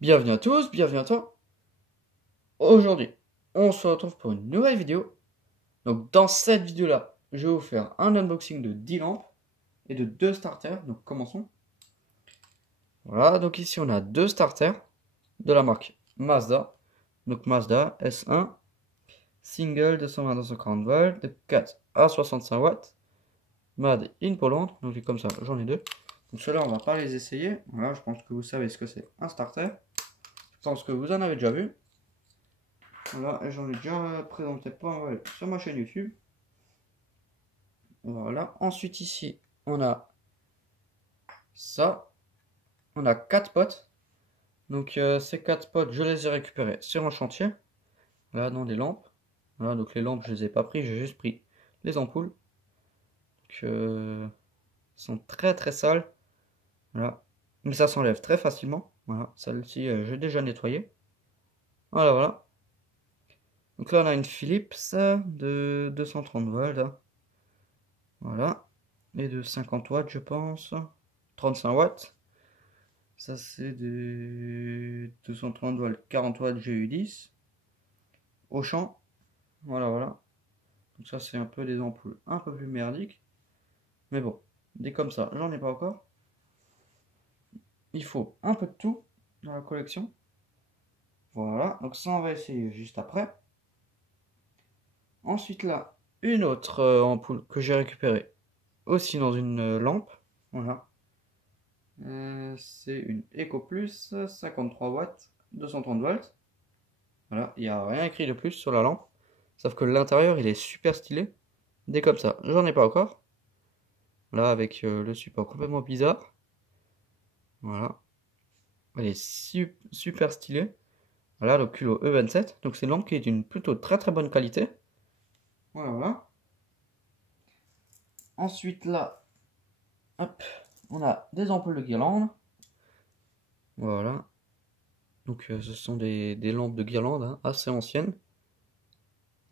Bienvenue à tous, bienvenue à toi. Aujourd'hui, on se retrouve pour une nouvelle vidéo. Donc dans cette vidéo-là, je vais vous faire un unboxing de 10 lampes et de 2 starters. Donc commençons. Voilà, donc ici on a 2 starters de la marque Mazda. Donc Mazda S1, single 220-240 volts, de 4 à 65 watts, made in Poland. Donc comme ça, j'en ai deux. Donc ceux-là, on va pas les essayer. Voilà, je pense que vous savez ce que c'est un starter. Je pense que vous en avez déjà vu. Voilà, et j'en ai déjà présenté pas mal sur ma chaîne YouTube. Voilà. Ensuite, ici, on a ça. On a 4 potes. Donc, ces 4 potes, je les ai récupérés sur un chantier. Là, dans des lampes. Voilà, donc les lampes, je les ai pas pris, j'ai juste pris les ampoules. Donc, elles sont très très sales. Voilà. Mais ça s'enlève très facilement. Voilà, celle-ci, j'ai déjà nettoyé. Voilà, voilà. Donc là, on a une Philips de 230 volts. Voilà. Et de 50 watts, je pense. 35 watts. Ça, c'est des 230 volts, 40 watts GU10. Auchan. Voilà, voilà. Donc ça, c'est un peu des ampoules un peu plus merdiques. Mais bon, des comme ça, j'en ai pas encore. Il faut un peu de tout dans la collection. Voilà, donc ça, on va essayer juste après. Ensuite, là, une autre ampoule que j'ai récupérée aussi dans une lampe. Voilà. C'est une Eco Plus 53 watts, 230 volts. Voilà, il n'y a rien écrit de plus sur la lampe. Sauf que l'intérieur, il est super stylé. Des comme ça, j'en ai pas encore. Là, avec le support complètement bizarre. Voilà. Elle est super stylée. Voilà, le culot E27. Donc c'est une lampe qui est d'une plutôt très très bonne qualité. Voilà, voilà. Ensuite, là, hop, on a des ampoules de guirlande. Voilà. Donc ce sont des lampes de guirlande hein, assez anciennes.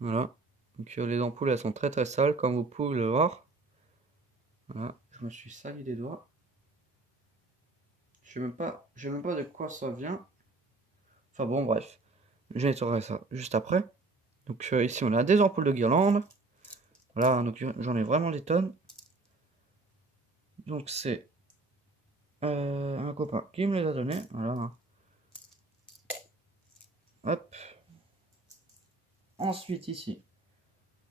Voilà. Donc les ampoules, elles sont très très sales, comme vous pouvez le voir. Voilà. Je me suis sali les doigts. Je sais même pas de quoi ça vient. Enfin bon, bref. Je nettoierai ça juste après. Donc ici, on a des ampoules de guirlande. Voilà, donc j'en ai vraiment des tonnes. Donc c'est un copain qui me les a donné. Voilà. Hop. Ensuite ici,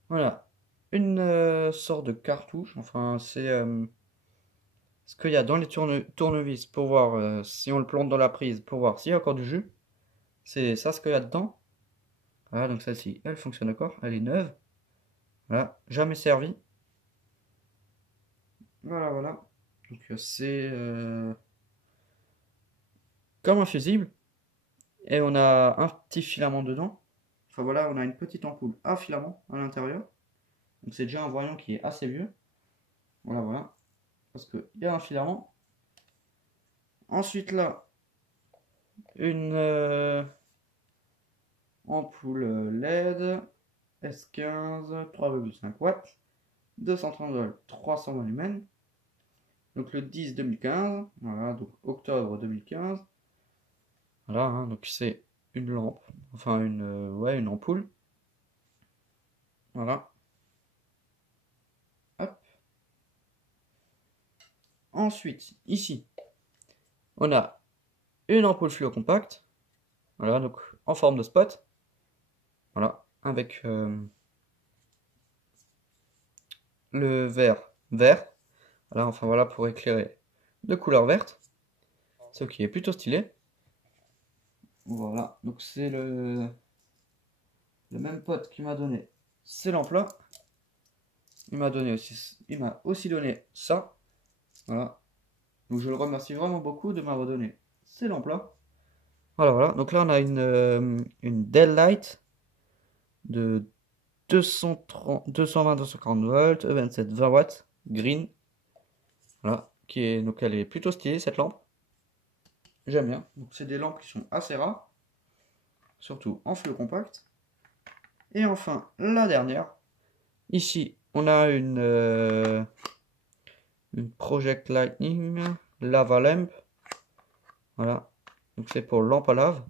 voilà, une sorte de cartouche. Enfin, c'est ce qu'il y a dans les tournevis pour voir si on le plante dans la prise, pour voir s'il y a encore du jus. C'est ça ce qu'il y a dedans. Voilà, donc celle-ci, elle fonctionne encore. Elle est neuve. Voilà, jamais servi. Voilà, voilà. Donc c'est comme un fusible. Et on a un petit filament dedans. Enfin voilà, on a une petite ampoule à filament à l'intérieur. Donc c'est déjà un voyant qui est assez vieux. Voilà, voilà. Parce qu'il y a un filament. Ensuite là, une ampoule LED S15 3,5 watts, 230 volts, 300 lumens. Donc le 10 2015, voilà, donc octobre 2015. Voilà, hein, donc c'est une lampe, enfin une, ouais, une ampoule. Voilà. Hop. Ensuite, ici, on a une ampoule fluo compacte. Voilà, donc en forme de spot. Voilà, avec le vert. Voilà, enfin voilà pour éclairer de couleur verte. Ce qui est plutôt stylé. Voilà, donc c'est le même pote qui m'a donné ces lampes-là. Il m'a aussi donné ça. Voilà. Donc je le remercie vraiment beaucoup de m'avoir donné ces lampes-là. Voilà, voilà. Donc là on a une Dell Light de 220-240 volts, E27 20 watts, green. Voilà. Donc elle est plutôt stylée cette lampe. J'aime bien. Donc c'est des lampes qui sont assez rares. Surtout en fluo compact. Et enfin, la dernière. Ici, on a une Project Lightning Lava Lamp. Voilà. Donc c'est pour lampe à lave.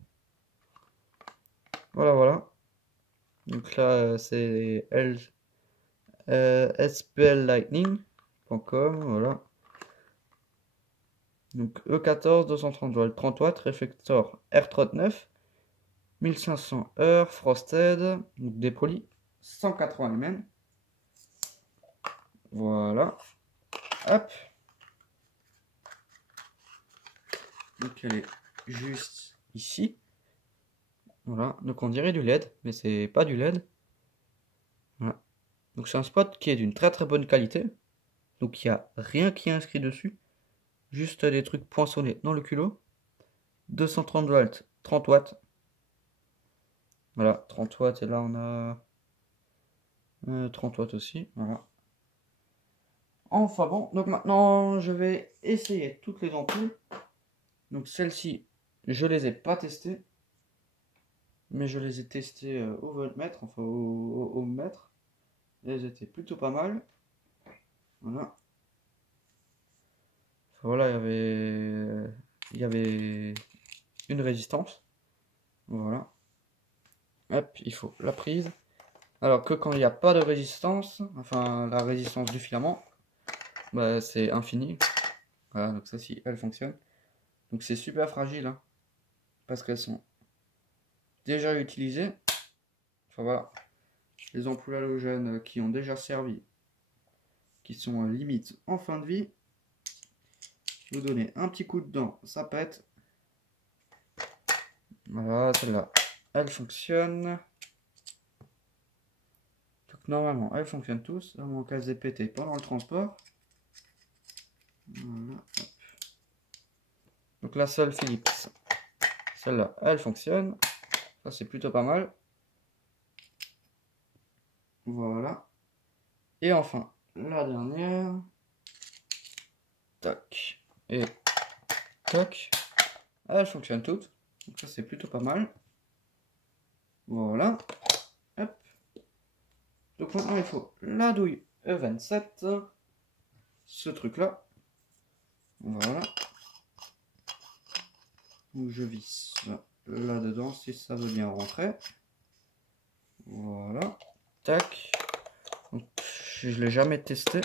Voilà, voilà. Donc là, c'est splightning.com, voilà. Donc E14, 230 volts, 30 watts, réflecteur R39, 1500 heures, frosted, donc dépoli, 180 lumens. Voilà. Hop. Donc elle est juste ici. Voilà. Donc on dirait du LED, mais c'est pas du LED. Voilà. Donc c'est un spot qui est d'une très très bonne qualité. Donc il n'y a rien qui est inscrit dessus. Juste des trucs poinçonnés dans le culot. 230 volts, 30 watts. Voilà, 30 watts. Et là on a 30 watts aussi. Voilà. Enfin bon, donc maintenant je vais essayer toutes les ampoules. Donc celles-ci, je les ai pas testées. Mais je les ai testées au voltmètre, enfin au ohmmètre. Elles étaient plutôt pas mal. Voilà. Enfin, voilà, il y avait une résistance. Voilà. Hop, il faut la prise. Alors que quand il n'y a pas de résistance, enfin la résistance du filament, bah, c'est infini. Voilà, donc ça si elle fonctionne. Donc c'est super fragile, hein, parce qu'elles sont déjà utilisées. Enfin voilà, les ampoules halogènes qui ont déjà servi, qui sont limite en fin de vie. Vous donnez un petit coup dedans, ça pète. Voilà, celle-là, elle fonctionne. Donc normalement, elles fonctionnent tous, à moins qu'elles aient pété pendant le transport. Voilà. Donc la seule Philips, celle-là, elle fonctionne. Ça c'est plutôt pas mal. Voilà. Et enfin, la dernière. Tac. Et tac. Elles fonctionnent toutes. Donc ça c'est plutôt pas mal. Voilà. Hop. Donc maintenant il faut la douille E27. Ce truc là. Voilà. Donc je visse là dedans si ça veut bien rentrer. Voilà. Tac. Donc, je l'ai jamais testé.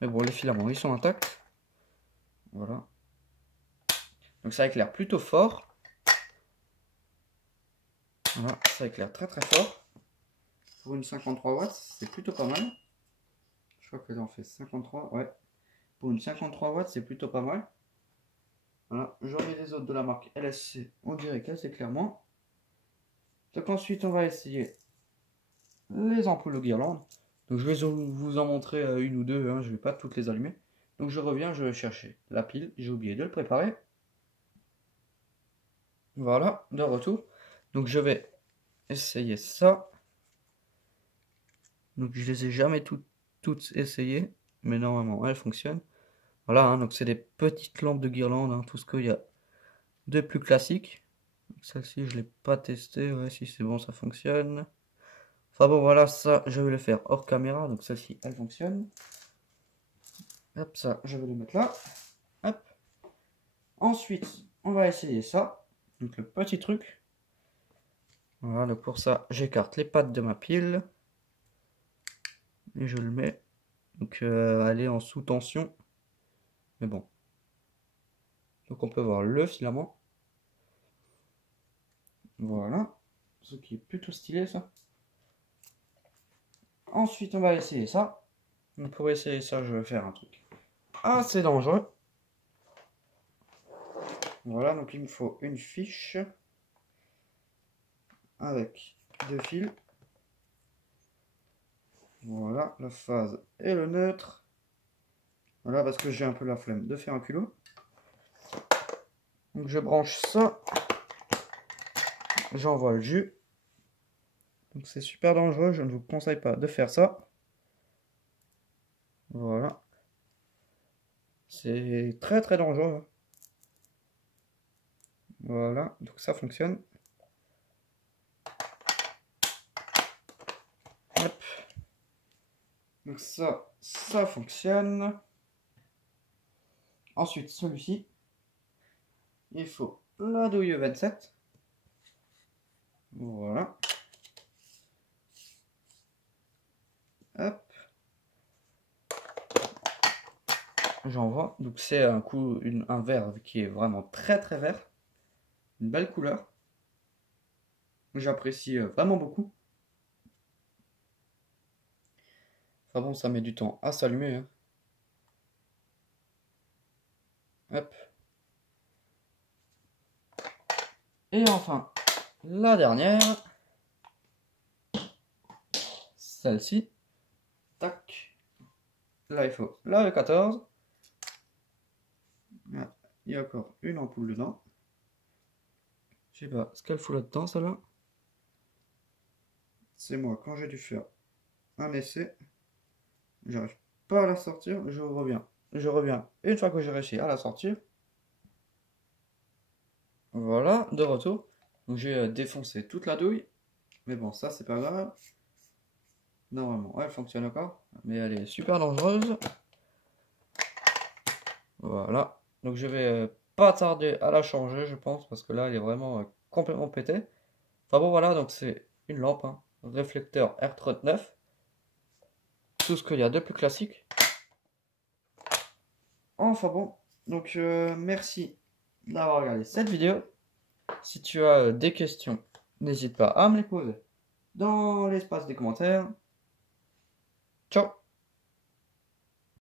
Mais bon, les filaments ils sont intacts. Voilà. Donc ça éclaire plutôt fort. Voilà, ça éclaire très très fort. Pour une 53 watts, c'est plutôt pas mal. Je crois qu'elle en fait 53, ouais. Pour une 53 watts, c'est plutôt pas mal. Voilà, j'en ai des autres de la marque LSC, on dirait qu'elles éclairent moins. Donc ensuite, on va essayer les ampoules aux guirlandes. Donc je vais vous en montrer une ou deux, hein, je vais pas toutes les allumer. Donc je reviens, je vais chercher la pile, j'ai oublié de le préparer. Voilà, de retour. Donc je vais essayer ça. Donc je les ai jamais toutes essayées, mais normalement elles fonctionnent. Voilà, hein, donc c'est des petites lampes de guirlande, hein, tout ce qu'il y a de plus classique. Celle-ci je l'ai pas testée, ouais si c'est bon ça fonctionne. Enfin bon voilà, ça je vais le faire hors caméra, donc celle-ci elle fonctionne. Hop, ça je vais le mettre là. Hop. Ensuite on va essayer ça, donc le petit truc. Voilà, donc pour ça j'écarte les pattes de ma pile. Et je le mets, donc elle est en sous tension. Mais bon. Donc on peut voir le filament. Voilà. Ce qui est plutôt stylé ça. Ensuite on va essayer ça. Donc pour essayer ça je vais faire un truc assez dangereux. Voilà, donc il me faut une fiche avec deux fils. Voilà, la phase et le neutre. Voilà, parce que j'ai un peu la flemme de faire un culot. Donc je branche ça. J'envoie le jus. Donc c'est super dangereux, je ne vous conseille pas de faire ça. Voilà. C'est très très dangereux. Voilà, donc ça fonctionne. Hop. Donc ça fonctionne. Ensuite, celui-ci. il faut la douille 27. Voilà. Hop. J'envoie. Donc c'est un vert qui est vraiment très très vert. Une belle couleur. J'apprécie vraiment beaucoup. Enfin bon, ça met du temps à s'allumer, hein. Hop. Et enfin, la dernière. Celle-ci. Tac. Là, il faut la E14. Là, il y a encore une ampoule dedans. Je sais pas ce qu'elle fout là-dedans, celle-là. C'est moi, quand j'ai dû faire un essai, j'arrive pas à la sortir, je reviens. Je reviens une fois que j'ai réussi à la sortir. Voilà, de retour. Donc j'ai défoncé toute la douille. Mais bon, ça c'est pas grave. Normalement, elle fonctionne encore. Mais elle est super dangereuse. Voilà. Donc je vais pas tarder à la changer, je pense. Parce que là, elle est vraiment complètement pétée. Enfin bon, voilà. Donc c'est une lampe, hein. Réflecteur R39. Tout ce qu'il y a de plus classique. Enfin bon. Donc merci d'avoir regardé cette vidéo. Si tu as des questions, n'hésite pas à me les poser dans l'espace des commentaires. Ciao!